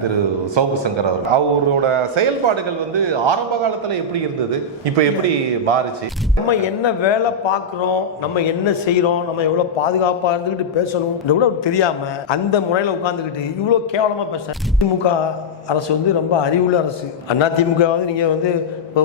திரு சவுக்கு சங்கர் அவரோட செயல்பாடுகள் ஆரம்ப காலத்துல எப்படி இருந்தது, இப்ப எப்படி மாறுச்சு? நம்ம என்ன வேலை பார்க்குறோம், நம்ம என்ன செய்கிறோம், நம்ம எவ்வளோ பாதுகாப்பாக இருந்துக்கிட்டு பேசணும் கூட தெரியாம அந்த முறையில் உட்காந்துக்கிட்டு இவ்வளோ கேவலமாக பேசுறேன். திமுக அரசு ரொம்ப அறிவுள்ள அரசு. அண்ணா திமுக நீங்க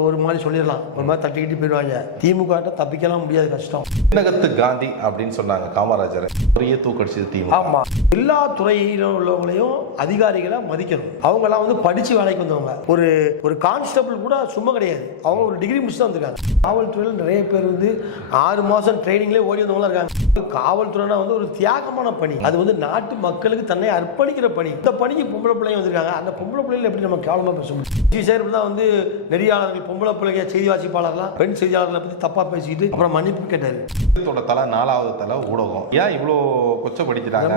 ஒரு மாதிரி சொல்லிடலாம், ஒரு மாதிரி தட்டிக்கிட்டு போயிடுவாங்க. திமுக தப்பிக்கலாம் முடியாது, கஷ்டம். தென்னகத்து காந்தி அப்படின்னு சொன்னாங்க காமராஜர், ஒரே தூக்கடிச்சது திமுக. ஆமா, எல்லா துறையிலும் உள்ளவங்களையும் அதிகாரிகளை மதிக்கணும். அவங்க எல்லாம் படிச்சு வேலைக்கு வந்தவங்க. ஒரு கான்ஸ்டபிள் கூட சும்மா கிடையாது, அவங்க ஒரு டிகிரி முடிச்சு தான் வந்திருக்காங்க. காவல்துறையில் நிறைய பேர் 6 மாசம் ட்ரைனிங்லேயே ஓடி வந்தவங்களா இருக்காங்க. காவல்துறைனா ஒரு தியாகமான பணி, அது நாட்டு மக்களுக்கு தன்னை அர்ப்பணிக்கிற பணி. இந்த பணிக்கு பொம்பளை பிள்ளைங்க வந்திருக்காங்க. அந்த பொம்பளை பிள்ளைகள் எப்படி நம்ம கேவலமா பேச முடியும்? தான் நெறியாளர்கள் பொம்பளை பிள்ளைங்க செய்தி வாசிப்பாளர்லாம் பெண் செய்தியாளர்களை பத்தி தப்பா பேசிக்கிட்டு அப்புறம் மன்னிப்பு கேட்டாரு. தலை 4வது தலை ஊடகம் ஏன் இவ்வளோ கொச்சப்படுத்திட்டாங்க?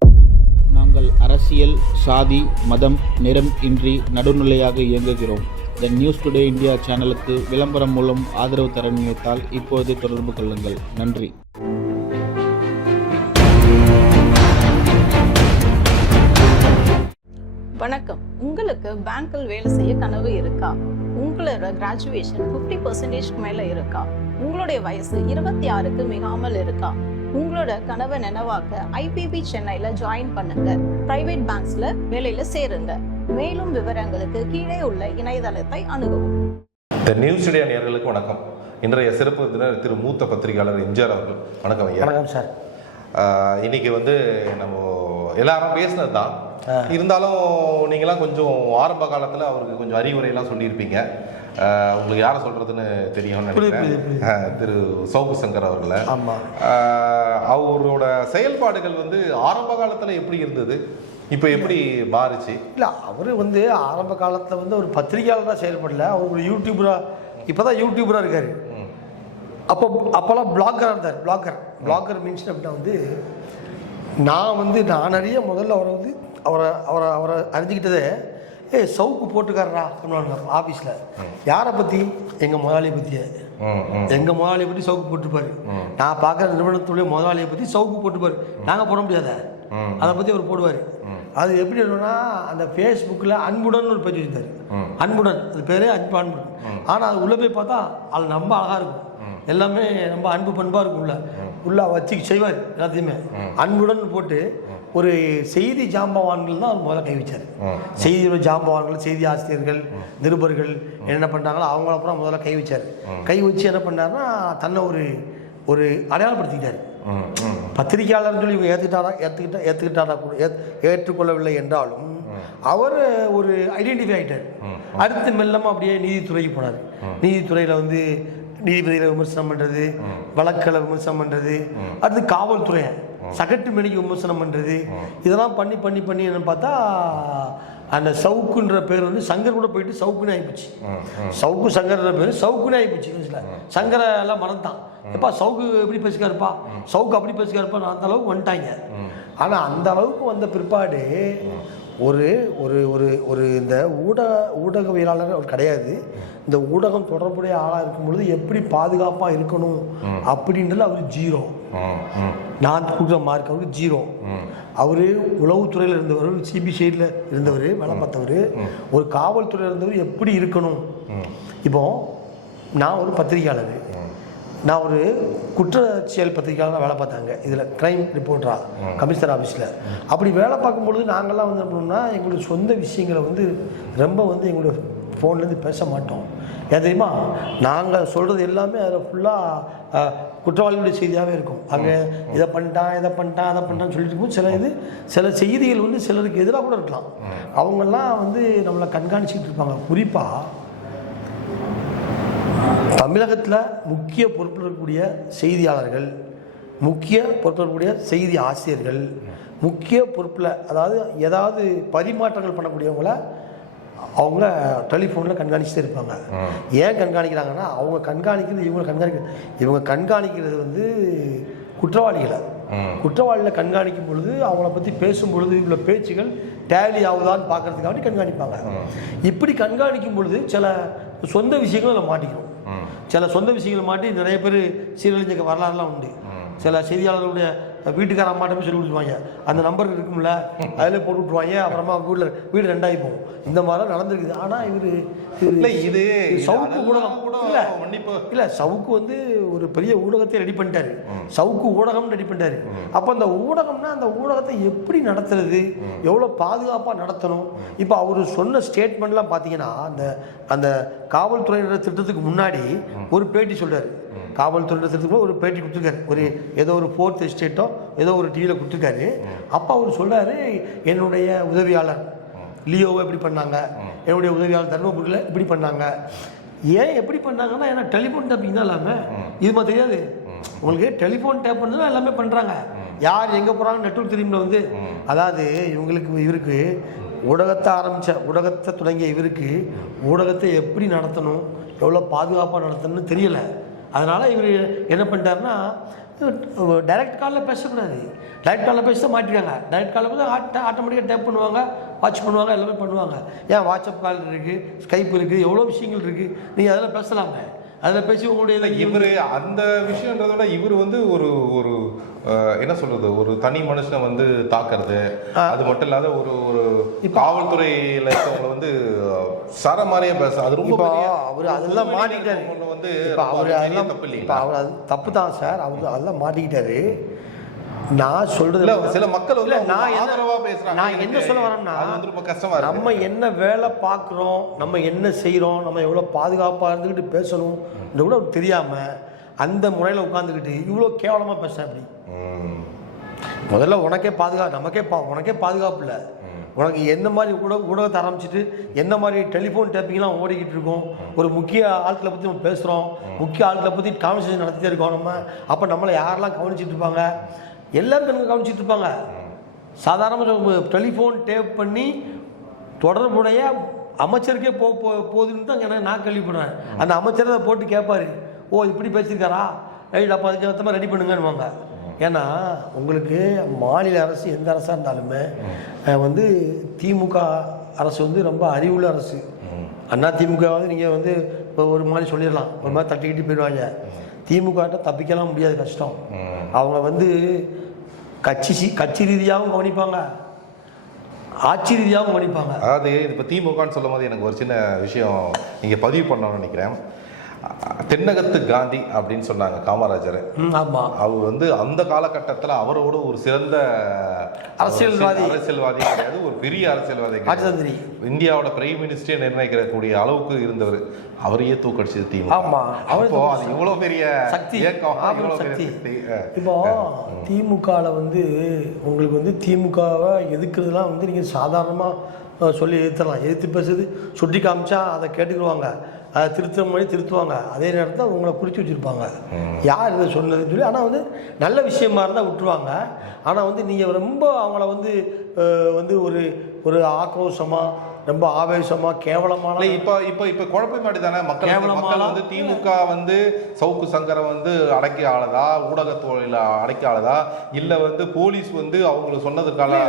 நாங்கள் அரசியல், சாதி, மதம், நிறம் இன்றி நடுநிலையாக இயங்குகிறோம். த நியூஸ் டுடே இந்தியா சேனலுக்கு விளம்பரம் மூலம் ஆதரவு தர நினைத்தால் இப்போது தொடர்பு கொள்ளுங்கள். நன்றி. வணக்கம். உங்களுக்கு பேங்க்கில் வேலை செய்ய கனவு இருக்கா? உங்களோட கிராஜுவேஷன் 50% மேல இருக்கா? உங்களுடைய வயசு 26க்கு மிகாமல் இருக்கா? உங்களோட கனவை நினைவாக்க IPB சென்னையில ஜாயின் பண்ணுங்க. பிரைவேட் பேங்க்ஸ்ல வேலையில சேருங்க. மேலும் விவரங்களுக்கு கீழே உள்ள இணையதளத்தை அணுகவும். தி நியூஸ் டுடே நேயர்களுக்கு வணக்கம். இன்றைய சிறப்பு விருந்தினர் திரு மூத்த பத்திரிகையாளர் எம்ஜிஆர் அவர்கள். வணக்கம் ஐயா. வணக்கம் சார். இன்னைக்கு நம்ம எல்லாரும் பேசினது தான், இருந்தாலும் நீங்களாம் கொஞ்சம் ஆரம்ப காலத்தில் அவருக்கு கொஞ்சம் அறிவுரையெல்லாம் சொல்லியிருப்பீங்க. உங்களுக்கு யாரை சொல்றதுன்னு தெரியும்னு நினைக்கிறேன். திரு சவுக்கு சங்கர் அவர்களை. அவரோட செயல்பாடுகள் ஆரம்ப காலத்தில் எப்படி இருந்தது, இப்போ எப்படி மாறுச்சு? இல்லை, அவர் ஆரம்ப காலத்தில் ஒரு பத்திரிகையாளராக செயல்படல. அவர் ஒரு யூடியூபராக, இப்போதான் யூடியூபராக இருக்காரு. அப்போல்லாம் பிளாகராக இருந்தார். பிளாகர் மீன்ஸ் அப்படின்னா நான் நிறைய முதல்ல அவரை அறிஞ்சிக்கிட்டதே சவுக்கு போட்டுக்காரரா பண்ணுவாங்க ஆஃபீஸில். யாரை பற்றி? எங்கள் முதலாளியை பற்றியே. எங்கள் முதலாளியை பற்றி சவுக்கு போட்டுருப்பாரு. நான் பார்க்குற நிறுவனத்துடைய முதலாளியை பற்றி சவுக்கு போட்டுப்பாரு. நாங்கள் போட முடியாத, அதை பற்றி அவர் போடுவார். அது எப்படி இருக்குன்னா, அந்த ஃபேஸ்புக்கில் அன்புடன் ஒரு பேஜ் வச்சுருந்தார். அன்புடன், அது பேரே அன்புடன். ஆனால் அது உள்ளே போய் பார்த்தா அது ரொம்ப அழகாக இருக்கும். எல்லாமே ரொம்ப அன்பு பண்பாக இருக்கும். உள்ள வச்சு செய்வார் எல்லாத்தையுமே. அன்புடன் போட்டு ஒரு செய்தி ஜாம்பவான்கள் தான் அவர் முதல்ல கை வச்சார். செய்தியோட ஜாம்பவான்கள், செய்தி ஆசிரியர்கள், நிருபர்கள் என்ன பண்ணாங்களோ அவங்கள அப்புறம் முதல்ல கை வச்சார். கை வச்சு என்ன பண்ணாருன்னா, தன்னை ஒரு அடையாளப்படுத்திக்கிட்டார். பத்திரிகையாளர் சொல்லி இவங்க ஏற்றுக்கிட்டாரா கூட ஏற்றுக்கொள்ளவில்லை என்றாலும் அவர் ஒரு ஐடென்டிஃபை ஆகிட்டார். அடுத்து மெல்லமாக அப்படியே நீதித்துறைக்கு போனார். நீதித்துறையில் நீதிபதிகளை விமர்சனம் பண்ணுறது, வழக்களை விமர்சனம் பண்ணுறது, அடுத்து காவல்துறையை சகட்டு மணிக்கு விமர்சனம் பண்ணுறது, இதெல்லாம் பண்ணி பண்ணி பண்ணி என்னன்னு பார்த்தா அந்த சவுக்குன்ற பேர் சங்கர் கூட போயிட்டு சவுக்குன்னு ஆகிப்போச்சு. சவுக்கு சங்கர்ன்ற பேர் சவுக்குன்னு ஆகிப்போச்சு. சங்கரை எல்லாம் மறந்தான். எப்பா சவுக்கு எப்படி பேசிக்காருப்பா, சவுக்கு அப்படி பேசிக்காருப்பா, அந்த அளவுக்கு வந்துட்டாங்க. ஆனால் அந்த அளவுக்கு வந்த பிற்பாடு ஒரு ஒரு ஒரு ஒரு இந்த ஊடகவியலாளர் அவர் கிடையாது. இந்த ஊடகம் தொடர்புடைய ஆளாக இருக்கும் பொழுது எப்படி பாதுகாப்பாக இருக்கணும் அப்படின்றது அவர் 0. நான் கொடுக்குற மார்க் அவருக்கு 0. அவர் உளவுத்துறையில் இருந்தவர், CBCIடில் இருந்தவர், வேலை பார்த்தவர். ஒரு காவல்துறையில் இருந்தவர் எப்படி இருக்கணும். இப்போ நான் ஒரு பத்திரிகையாளர், நான் ஒரு குற்றச்செயல் பத்திரிகையாளர் வேலை பார்த்தாங்க. இதில் கிரைம் ரிப்போர்ட்டராக கமிஷனர் ஆஃபீஸில். அப்படி வேலை பார்க்கும்பொழுது நாங்கள்லாம் என்ன பண்ணோம்னா, எங்களுடைய சொந்த விஷயங்களை ரொம்ப எங்களுடைய ஃபோன்லேருந்து பேச மாட்டோம். ஏன் தெரியுமா? நாங்கள் சொல்கிறது எல்லாமே அதில் ஃபுல்லாக குற்றவாளிகளுடைய செய்தியாகவே இருக்கும். அங்கே இதை பண்ணிட்டான் அதை பண்ணிட்டான்னு சொல்லிட்டு இருக்கும். சில செய்திகள் சிலருக்கு எதிராக கூட இருக்கலாம். அவங்கெல்லாம் நம்மளை கண்காணிச்சிக்கிட்டு இருப்பாங்க. குறிப்பாக தமிழகத்தில் முக்கிய பொறுப்பில் இருக்கக்கூடிய செய்தியாளர்கள், முக்கிய பொறுப்பில் இருக்கக்கூடிய செய்தி ஆசிரியர்கள், முக்கிய பொறுப்பில் ஏதாவது பரிமாற்றங்கள் பண்ணக்கூடியவங்கள அவங்க டெலிஃபோனில் கண்காணிச்சுட்டே இருப்பாங்க. ஏன் கண்காணிக்கிறாங்கன்னா, அவங்க கண்காணிக்கிறது இவங்க கண்காணிக்கிறது குற்றவாளிகளை கண்காணிக்கும் பொழுது அவங்கள பற்றி பேசும் பொழுது இவ்வளோ பேச்சுகள் டேலி ஆகுதான்னு பார்க்கறதுக்காக கண்காணிப்பாங்க. இப்படி கண்காணிக்கும் பொழுது சில சொந்த விஷயங்களும் அதை மாட்டிக்கிறோம். சில சொந்த விஷயங்களை மாட்டி நிறைய பேர் சீரழிஞ்ச வரலாறுலாம் உண்டு. சில செய்தியாளர்களுடைய வீட்டுக்கார அம்மாட்ட போய் சொல்லி கொடுத்துருவாங்க, அந்த நம்பர் இருக்கும்ல அதில் போட்டு விட்டுருவாங்க. அப்புறமா வீடு ரெண்டாகி போகும். இந்த மாதிரிலாம் நடந்துருக்குது. ஆனால் இது சவுக்கு ஊடகம் இல்லை சவுக்கு வந்து ஒரு பெரிய ஊடகத்தை ரெடி பண்ணிட்டாரு. சவுக்கு ஊடகம் ரெடி பண்ணிட்டாரு. அப்போ அந்த ஊடகம்னா அந்த ஊடகத்தை எப்படி நடத்துறது, எவ்வளோ பாதுகாப்பாக நடத்தணும். இப்போ அவர் சொன்ன ஸ்டேட்மெண்ட்லாம் பார்த்தீங்கன்னா அந்த காவல்துறையினர் திட்டத்துக்கு முன்னாடி ஒரு பேட்டி சொல்கிறார். காவல்துறையினர் திட்டத்துக்கு ஒரு பேட்டி கொடுத்துருக்காரு. ஏதோ ஒரு 4th எஸ்டேட்டோ ஏதோ ஒரு டிவியில் கொடுத்துருக்காரு. அப்போ அவர் சொல்கிறாரு, என்னுடைய உதவியாளர் லியோவை எப்படி பண்ணாங்க, என்னுடைய உதவியாளர் தர்மபுரியில் இப்படி பண்ணாங்க. ஏன் எப்படி பண்ணாங்கன்னா, ஏன்னா டெலிஃபோன் டேப்பிங் தான் இல்லாமல் இது மாதிரி தெரியாது. உங்களுக்கு டெலிஃபோன் டேப் பண்ணி தான் எல்லாமே பண்ணுறாங்க. யார் எங்கே போகிறாங்க நெட்வொர்க் தெரியுமில்ல வந்து. அதாவது இவருக்கு ஊடகத்தை தொடங்கிய இவருக்கு ஊடகத்தை எப்படி நடத்தணும், எவ்வளோ பாதுகாப்பாக நடத்தணும்னு தெரியலை. அதனால் இவர் என்ன பண்ணிட்டாருன்னா, டைரக்ட் காலில் பேசக்கூடாது. டைரக்ட் காலில் பேச மாட்டிருக்காங்க. டைரக்ட் காலில் வந்து ஆட்டோமேட்டிக்காக டேப் பண்ணுவாங்க, வாட்ச் பண்ணுவாங்க, எல்லாமே பண்ணுவாங்க. ஏன் வாட்ஸ்அப் கால் இருக்குது, ஸ்கைப் இருக்குது, எவ்வளோ விஷயங்கள் இருக்குது. நீங்கள் அதில் பேசலாங்க. அதில் பேசி உங்களுடைய இவர் அந்த விஷயன்றத விட இவர் வந்து ஒரு என்ன சொல்றது, ஒரு தனி மனுஷனை வந்து தாக்குறது, அது மட்டும் இல்லாத ஒரு காவல்துறையில இருக்கவங்க வந்து சரமாரியா பேச, அது ரொம்ப அவர் அதெல்லாம் மாட்டிக்கிட்டாரு. வந்து அவர் தப்பு இல்லைங்களா? அவர் அது தப்பு தான் சார். அவர் அதெல்லாம் மாட்டிக்கிட்டாரு. நான் சொல்றது சில மக்கள் வந்து நான் என்ன சொல்ல வரேன்னா, நம்ம என்ன வேலை பார்க்குறோம், நம்ம என்ன செய்கிறோம், நம்ம எவ்வளோ பாதுகாப்பாக இருந்துக்கிட்டு பேசணும் கூட தெரியாமல் அந்த முறையில் உட்காந்துக்கிட்டு இவ்வளோ கேவலமாக பேசுகிறேன். அப்படி முதல்ல உனக்கே பாதுகாப்பு இல்லை. உனக்கு என்ன மாதிரி ஊடகத்தை ஆரம்பிச்சுட்டு என்ன மாதிரி டெலிஃபோன் டேப்பிங்லாம் ஓடிக்கிட்டு இருக்கோம். ஒரு முக்கிய ஆட்களை பற்றி நம்ம பேசுகிறோம், முக்கிய ஆட்களை பற்றி கான்வர்சேஷன் நடத்திட்டே இருக்கோம் நம்ம. அப்போ நம்மளை யாரெல்லாம் கவனிச்சிட்டு இருப்பாங்க, எல்லாரும் கணக்கு கவனிச்சிட்டு இருப்பாங்க. சாதாரண டெலிஃபோன் டேப் பண்ணி தொடர்புடைய அமைச்சருக்கே போகுதுன்னு தான் நான் கேள்விப்படுறேன். அந்த அமைச்சர் அதை போட்டு கேட்பாரு, ஓ இப்படி பேசியிருக்காரா, ரைட், அப்போ அதுக்கு மொத்தமாக ரெடி பண்ணுங்கன்னுவாங்க. ஏன்னா உங்களுக்கு மாநில அரசு எந்த அரசாக இருந்தாலுமே வந்து திமுக அரசு வந்து ரொம்ப அறிவுள்ள அரசு. அண்ணா திமுக வந்து நீங்கள் வந்து இப்போ ஒரு மாதிரி சொல்லிடலாம், ஒரு மாதிரி தட்டிக்கிட்டு போயிடுவாங்க. திமுகட்ட தப்பிக்கலாம் முடியாது, கஷ்டம். அவங்க வந்து கட்சி ரீதியாகவும் கவனிப்பாங்க, ஆட்சி ரீதியாகவும் கவனிப்பாங்க. அதாவது இப்போ திமுகன்னு சொல்லும் போது எனக்கு ஒரு சின்ன விஷயம் இங்கே பதிவு பண்ணணும்னு நினைக்கிறேன். தென்னகத்து காந்தி அப்படின்னு சொன்னாங்க காமராஜர். ஆமாம், அவர் வந்து அந்த காலகட்டத்தில் அவரோட ஒரு சிறந்த அரசியல்வாதி கிடையாது, ஒரு பெரிய அரசியல்வாதி, இந்தியாவோட பிரைம் மினிஸ்டரே நிர்ணயிக்கக்கூடிய அளவுக்கு இருந்தவர். அவரையே தூக்கடிச்சது திமுக. அப்போ அது எவ்வளோ பெரிய சக்தி, சக்தி. இப்போ திமுகவில் வந்து உங்களுக்கு வந்து திமுகவை எதிர்க்கிறதுலாம் வந்து நீங்கள் சாதாரணமாக சொல்லி எதிர்த்து பேசுறது, சுட்டி காமிச்சா அதை கேட்டுக்கிடுவாங்க, அதை திருத்துவாங்க. அதே நேரத்தில் உங்களை குறித்து வச்சுருப்பாங்க யார் இதை சொன்னதுன்னு சொல்லி. ஆனால் வந்து நல்ல விஷயமா இருந்தால் விட்டுருவாங்க. ஆனால் வந்து நீங்கள் ரொம்ப அவங்கள வந்து ஒரு ஆக்ரோஷமாக, ரொம்ப ஆவேசமா, கேவலமான இப்ப குழப்ப மாட்டேதானே மக்கள் வந்து திமுக வந்து சவுக்கு சங்கரை வந்து அடக்கி ஆளதா, ஊடகத்தொழில அடக்கி ஆளதா, இல்ல வந்து போலீஸ் வந்து அவங்களுக்கு சொன்னதுக்காக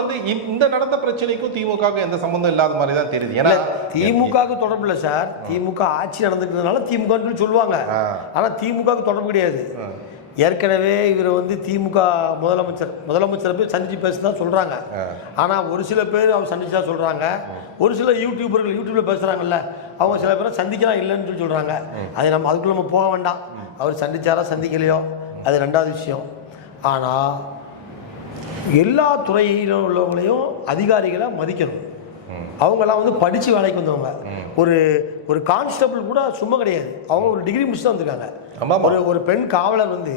வந்து இந்த நடந்த பிரச்சனைக்கும் திமுக எந்த சம்பந்தம் இல்லாத மாதிரி தான் தெரியுது. ஏன்னா திமுக தொடர்பு இல்லை சார். திமுக ஆட்சி நடந்துக்கிறதுனால திமுக சொல்லுவாங்க, ஆனா திமுக தொடர்பு கிடையாது. ஏற்கனவே இவர் வந்து திமுக முதலமைச்சரை போய் சந்திச்சு பேசுதான் சொல்றாங்க. ஆனா ஒரு சில பேர் அவர் சந்திச்சா சொல்றாங்க, ஒரு சில யூடியூப்ல பேசுறாங்கல்ல, அவங்க சில பேரை சந்திக்கலாம் இல்லைன்னு சொல்லி சொல்றாங்க. அது நம்ம அதுக்குள்ள நம்ம போக வேண்டாம். அவர் சந்திச்சாரா சந்திக்கலையோ அது ரெண்டாவது விஷயம். ஆனா எல்லா துறையிலும் உள்ளவங்களையும் அதிகாரிகளை மதிக்கணும். அவங்கெல்லாம் வந்து படிச்சு வேலைக்கு வந்தவங்க. ஒரு கான்ஸ்டபிள் கூட சும்மா கிடையாது, அவங்க ஒரு டிகிரி முடிச்சு தான் வந்திருக்காங்க. ஒரு பெண் காவலர் வந்து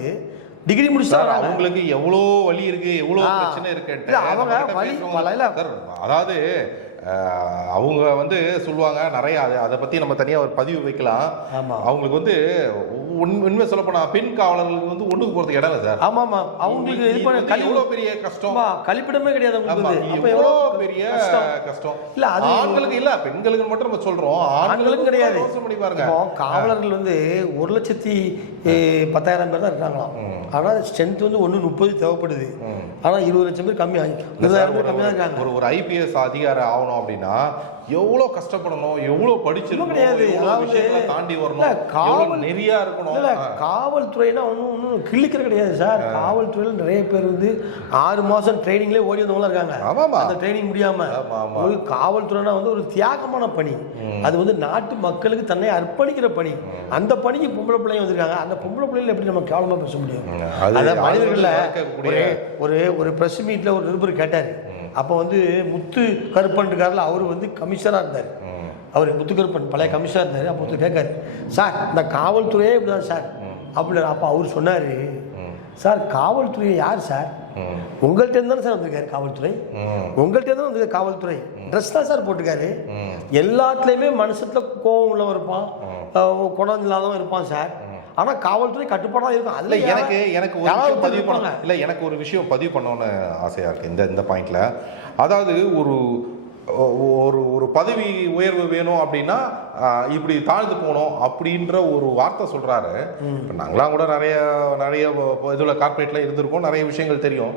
டிகிரி முடிச்சு அவங்களுக்கு எவ்வளோ வலி இருக்கு, எவ்வளோ பிரச்சனை இருக்கு. அதாவது அவங்க வந்து சொல்லுவாங்க நிறைய, அதை பத்தி நம்ம தனியா ஒரு பதிவு வைக்கலாம். அவங்களுக்கு வந்து உண்மை சொல்ல போனா பெண் காவலர்களுக்கு வந்து ஒண்ணுக்கு போறதுக்கு இடம் இல்லை சார். ஆமா, அவங்களுக்கு எவ்வளவு பெரிய கஷ்டம், கழிப்பிடமே கிடையாது. எவ்வளோ பெரிய கஷ்டம் இல்ல, அது ஆண்களுக்கு இல்ல, பெண்களுக்கு மட்டும் நம்ம சொல்றோம், ஆண்களுக்கு கிடையாது. பாருங்க, காவலர்கள் வந்து 1,10,000 பேர் தான் இருக்காங்களாம். ஆனா ஸ்ட்ரென்த் வந்து 130 தேவைப்படுது. ஆனா 20 லட்சம் பேர் கம்மி, 20,000 பேர் கம்மியா இருக்காங்க. ஒரு IPS அதிகாரி ஆகணும் அப்படின்னா எவ்வளவு கஷ்டப்படணும், எவ்வளவு படிச்சிருக்கணும், கிடையாது. எவ்வளவு அதாவது விஷயங்களை தாண்டி வரணும், காவல் எவ்வளவு நெறியா இருக்கணும். இல்ல காவல்துறைனா ஒன்றும் கிள்ளிக்கிற கிடையாது சார். காவல்துறையில் நிறைய பேர் வந்து 6 மாசம் ட்ரைனிங்லேயே ஓடி வந்தவங்களாம் இருக்காங்க. ஆமாமா. அந்த ட்ரைனிங் முடியாம ஒரு காவல்துறைனா வந்து ஒரு தியாகமான பணி. அது வந்து நாட்டு மக்களுக்கு தன்னை அர்ப்பணிக்கிற பணி. அந்த பணிக்கு பொம்பளை பிள்ளைங்க வந்திருக்காங்க. அந்த பொம்பளை பிள்ளைங்க எப்படி நம்ம கேவலமா பேச முடியும்? அந்த மனிதர்கள ஒரு பிரஸ் மீட்ல ஒரு நிருபர் கேட்டார். அப்போ வந்து முத்து கருப்பன் இருக்காருல, அவர் வந்து கமிஷனராக இருந்தார். அவர் முத்து கருப்பன் பழைய கமிஷனர் இருந்தார். அப்போ ஒருத்தர் கேட்காரு, சார் இந்த காவல்துறையே இப்படிதான் சார் அப்படி. அப்போ அவர் சொன்னார், சார் காவல்துறை யார் சார்? உங்கள்கிட்ட இருந்தாலும் சார் வந்திருக்காரு காவல்துறை. உங்கள்கிட்ட இருந்தாலும் வந்திருக்காரு காவல்துறை. ட்ரெஸ் தான் சார் போட்டுக்காரு. எல்லாத்துலேயுமே மனுஷத்துல கோவம் உள்ளவன் இருப்பான், குணம் இல்லாதவன் இருப்பான் சார். ஆனா காவல்துறை கட்டுப்பாடாக இருக்கும். அதுல எனக்கு ஒரு விஷயம் பதிவு பண்ணணும்னு ஆசையா இருக்கு இந்த பாயிண்ட்ல. அதாவது ஒரு பதவி உயர்வு வேணும் அப்படின்னா இப்படி தாழ்ந்து போகணும் அப்படின்ற ஒரு வார்த்தை சொல்றாரு. நாங்களாம் கூட நிறைய இதுல கார்பரேட்ல இருந்திருக்கோம், நிறைய விஷயங்கள் தெரியும்.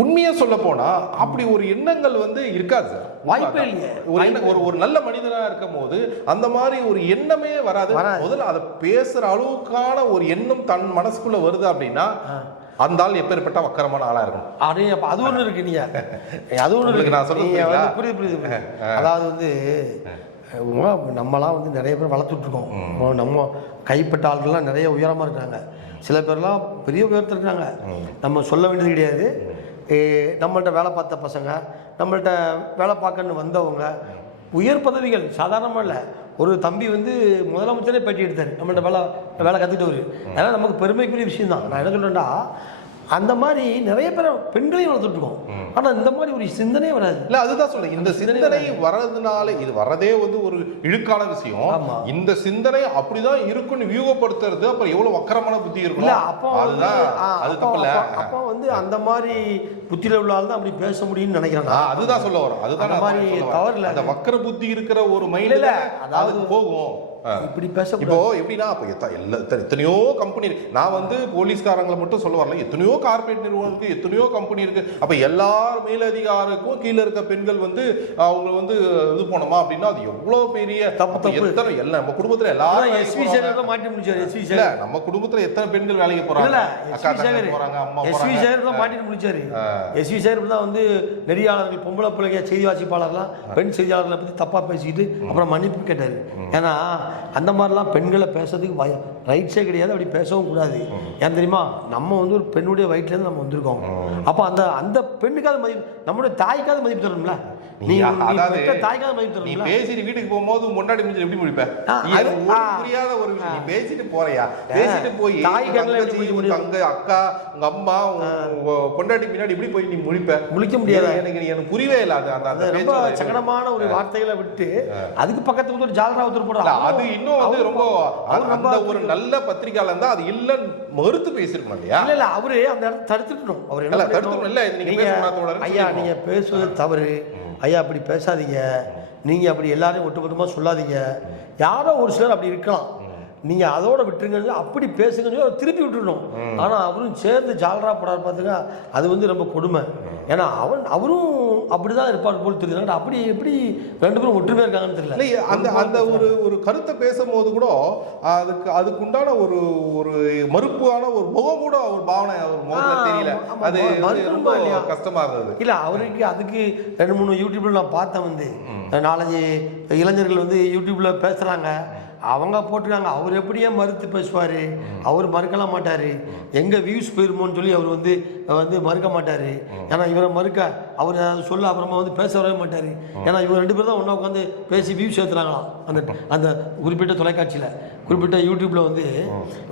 உண்மையா சொல்ல போனா அப்படி ஒரு எண்ணங்கள் வந்து இருக்காது சார். வாய்ப்பே இல்லையே. ஒரு நல்ல மனிதனா இருக்கும் போது அந்த மாதிரி ஒரு எண்ணமே வராது. முதல்ல அதை பேசுற அளவுக்கான ஒரு எண்ணம் தன் மனசுக்குள்ள வருது அப்படின்னா அந்த ஆள் எப்பேற்பட்ட வக்கரமான ஆளா இருக்கும். அது ஒண்ணு இருக்கு. நீங்க அது ஒண்ணு இருக்கு. நான் சொல்றது புரியுது. அதாவது வந்து நம்மளாம் வந்து நிறைய பேர் வளர்த்துட்டு இருக்கோம். நம்ம கைப்பட்ட ஆள்கள்லாம் நிறைய உயரமா இருக்காங்க. சில பேர்லாம் பெரிய உயரத்தில் இருக்காங்க. நம்ம சொல்ல வேண்டியது கிடையாது. நம்மள்கிட்ட வேலை பார்த்த பசங்க, நம்மள்கிட்ட வேலை பார்க்கன்னு வந்தவங்க, உயர் பதவிகள் சாதாரணமாக இல்லை. ஒரு தம்பி வந்து முதலமைச்சரே பேட்டி எடுத்தார். நம்மள்கிட்ட வேலை கற்றுக்கிட்டவர். அதனால் நமக்கு பெருமைக்குரிய விஷயம் தான். நான் என்ன சொல்கிறேன்டா, அந்த மாதிரி நிறைய பேர் பெண்களையும் வளர்த்துட்டு இருக்கோம். ஆனால் இந்த மாதிரி ஒரு சிந்தனையே வராது. இல்லை, அதுதான் சொல்றேன். இந்த சிந்தனை வர்றதுனால இது வரதே வந்து ஒரு இழுக்கான விஷயம். இந்த சிந்தனை அப்படிதான் இருக்குன்னு வியூகப்படுத்துறது அப்புறம் எவ்வளவு வக்கரமான புத்தி இருக்கும். அப்போ வந்து அந்த மாதிரி புத்தியில உள்ள ஆள் தான் அப்படி பேச முடியும்னு நினைக்கிறேன். அதுதான் சொல்ல வரும். அதுதான் மாதிரி தவறு இல்லை. அந்த வக்கர புத்தி இருக்கிற ஒரு மைண்ட்ல அதாவது போகும். இப்படி பேச இப்போ எப்படின்னா, எத்தனையோ கம்பெனி இருக்கு. நான் வந்து போலீஸ்காரங்களை மட்டும் சொல்ல வரல, எத்தனையோ கார்பரேட் நிறுவனங்களுக்கு எத்தனையோ கம்பெனி இருக்கு. அப்ப எல்லார் மேலதிகாருக்கும் கீழே இருக்க பெண்கள் வந்து அவங்க வந்து இது போனோமா அப்படின்னா அது எவ்வளவு பெரிய தப்பு. எத்தனை எல்லாம் நம்ம குடும்பத்துல எல்லாரும் மாட்டி முடிச்சாரு. நம்ம குடும்பத்துல எத்தனை பெண்கள் வேலைக்கு போறாங்க, போறாங்க, அம்மா மாட்டிட்டு முடிச்சாரு. எஸ்வி சார் தான் வந்து நெறியாளர்கள் பொம்பளை பிள்ளைங்க செய்தி வாசிப்பாளர்லாம் பெண் செய்தியாளர்களை பத்தி தப்பா பேசிக்கிட்டு அப்புறம் மன்னிப்பு கேட்டாரு. ஏன்னா அந்த மாதிரிலாம் பெண்களை பேசுறதுக்கு ரைட்ஸே கிடையாது. அப்படி பேசவும் கூடாது. ஏன் தெரியுமா, நம்ம வந்து ஒரு பெண்ணுடைய வயிற்றுலேருந்து நம்ம வந்திருக்கோம். அப்போ அந்த பெண்ணுக்காவது மதிப்பு, நம்மளுடைய தாய்க்காவது மதிப்பு தரணும்ல. நீ தாய்க்காவது மதிப்பு தரணும். நீ பேசிட்டு வீட்டுக்கு போகும்போது முன்னாடி முடிஞ்சு எப்படி முடிப்ப? புரியாத ஒரு விஷயம். நீ பேசிட்டு போறியா, பேசிட்டு போய் அங்க அக்கா உங்க அம்மா உங்க கொண்டாடி பின்னாடி இப்படி போய் நீ முழிக்க முடியாது. எனக்கு புரியவே இல்லை. அந்த ரொம்ப சங்கடமான ஒரு வார்த்தைகளை விட்டு அதுக்கு பக்கத்துல வந்து ஒரு ஜாலரா ஒருத்தர் போடுறாங்க. அது இன்னும் வந்து ரொம்ப அந்த ஒரு நல்ல பத்திரிகையாளர் இருந்தா அது இல்லன்னு மறுத்து பேசிருக்கணும் இல்லையா? இல்ல அவரு அந்த இடத்த தடுத்துட்டோம். அவர் என்ன தடுத்துட்டோம்? இல்ல நீங்க ஐயா நீங்க பேசுவது தவறு ஐயா, அப்படி பேசாதீங்க. நீங்க அப்படி எல்லாரையும் ஒட்டுமொத்தமா சொல்லாதீங்க. யாரோ ஒரு சிலர் அப்படி இருக்கலாம், நீங்க அதோட விட்டுருங்க, அப்படி பேசுங்க, திருப்பி விட்டுருணும். ஆனா அவரும் சேர்ந்து ஜாலரா போடாரு பார்த்துங்க. அது வந்து ரொம்ப கொடுமை. ஏன்னா அவரும் அப்படிதான் இருப்பார் போல் தெரியுது. அப்படி எப்படி ரெண்டு பேரும் ஒற்றுமையா இருக்காங்கன்னு தெரியல. அந்த ஒரு கருத்தை பேசும்போது கூட அதுக்கு உண்டான ஒரு மறுப்பான ஒரு முகம் கூட ஒரு பாவனை அவர் முகத்துல தெரியல. அது ரொம்ப கஷ்டமா இருந்தது. இல்ல அவருக்கு அதுக்கு 2-3 யூடியூப்ல நான் பார்த்தேன். வந்து 4-5 இளைஞர்கள் வந்து யூடியூப்ல பேசுறாங்க. அவங்க போட்டிருக்காங்க, அவர் எப்படியே மறுத்து பேசுவார், அவர் மறுக்கலாம் மாட்டார். எங்கே வியூஸ் போயிருமோன்னு சொல்லி அவர் வந்து மறுக்க மாட்டார். ஏன்னா இவரை மறுக்க அவர் சொல்ல அப்புறமா வந்து பேச வரவே மாட்டார். ஏன்னா இவர் 2 பேர் தான் ஒன்றா உட்காந்து பேசி வியூஸ் ஏற்றுறாங்களாம். அந்த குறிப்பிட்ட தொலைக்காட்சியில் குறிப்பிட்ட யூடியூப்பில் வந்து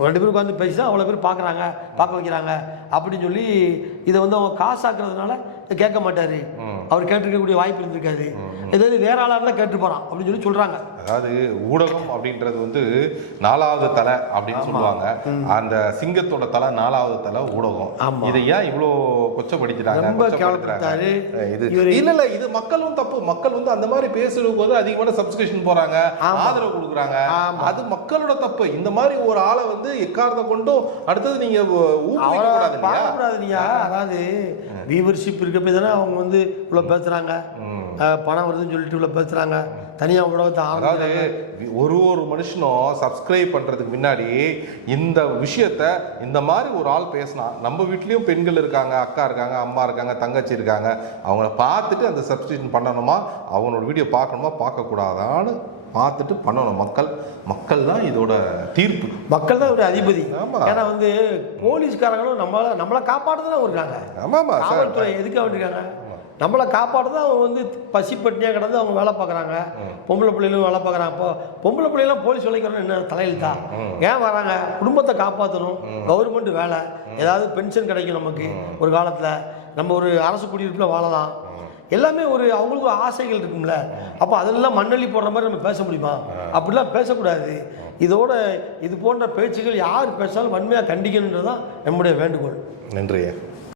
2 பேர் உட்காந்து பேசி தான் அவ்வளோ பேர் பார்க்க வைக்கிறாங்க அப்படின்னு சொல்லி இதை வந்து அவங்க காசாக்குறதுனால கேட்க மாட்டார். அவர் கேட்டிருக்கக்கூடிய வாய்ப்பு இருந்திருக்காது. ஏதாவது வேற ஆளாக கேட்டு போகிறான் அப்படின்னு சொல்லி சொல்கிறாங்க. அதாவது ஊடகம் அப்படின்றது வந்து 4வது தலை அப்படின்னு சொல்லுவாங்க. அந்த சிங்கத்தோட தலை 4வது தலை ஊடகம். இதை ஏன் இவ்வளோ கொச்சப்படுத்திட்டாங்க? இல்ல இது மக்களும் தப்பு. மக்கள் வந்து அந்த மாதிரி பேசுறது போது அதிகமான சப்ஸ்கிரிப்ஷன் போறாங்க, ஆதரவு கொடுக்குறாங்க. அது மக்களோட தப்பு. இந்த மாதிரி ஒரு ஆளை வந்து எக்காரத்தை கொண்டும் அடுத்தது நீங்க ஊக்குவிக்க கூடாது. அதாவது வியூவர்ஷிப் இருக்க போய் தானே அவங்க வந்து இவ்வளோ பேசுறாங்க. பணம் வருதுன்னு சொல்லிட்டு இவ்வளோ பேசுகிறாங்க, தனியாக ஊடகத்தை அதாவது ஒரு மனுஷனும் சப்ஸ்கிரைப் பண்ணுறதுக்கு முன்னாடி இந்த விஷயத்த இந்த மாதிரி ஒரு ஆள் பேசினா, நம்ம வீட்லேயும் பெண்கள் இருக்காங்க, அக்கா இருக்காங்க, அம்மா இருக்காங்க, தங்கச்சி இருக்காங்க, அவங்கள பார்த்துட்டு அந்த சப்ஸ்கிரிப்ஷன் பண்ணணுமா, அவங்களோட வீடியோ பார்க்கணுமா பார்க்கக்கூடாதான்னு பார்த்துட்டு பண்ணணும். மக்கள் தான் இதோட தீர்ப்பு. மக்கள் தான் ஒரு அதிபதி. ஆமாம். ஏன்னா வந்து போலீஸ்காரங்களும் நம்மளை காப்பாற்றுதான் இருக்காங்க. ஆமாம்மா சார், காவல்துறை எதுக்காக இருக்காங்க? நம்மளை காப்பாற்றுதான் அவங்க வந்து பசி பட்டினியாக கிடந்து அவங்க வேலை பார்க்குறாங்க. பொம்பளை பிள்ளைகளும் வேலை பார்க்குறாங்க. இப்போ பொம்பளை பிள்ளைலாம் போலீஸ் வேலைக்கு வரணும் என்ன தலையெழுத்தா? ஏன் வராங்க? குடும்பத்தை காப்பாற்றணும். கவர்மெண்ட் வேலை, ஏதாவது பென்ஷன் கிடைக்கும் நமக்கு ஒரு காலத்தில், நம்ம ஒரு அரசு குடியிருப்பில் வாழலாம். எல்லாமே ஒரு அவங்களுக்கு ஆசைகள் இருக்கும்ல. அப்போ அதெல்லாம் மண்ணள்ளி போடுற மாதிரி நம்ம பேச முடியுமா? அப்படிலாம் பேசக்கூடாது. இதோட இது போன்ற பேச்சுகள் யார் பேசினாலும் வன்மையாக கண்டிக்கணுன்றது தான் நம்முடைய வேண்டுகோள். நன்றி.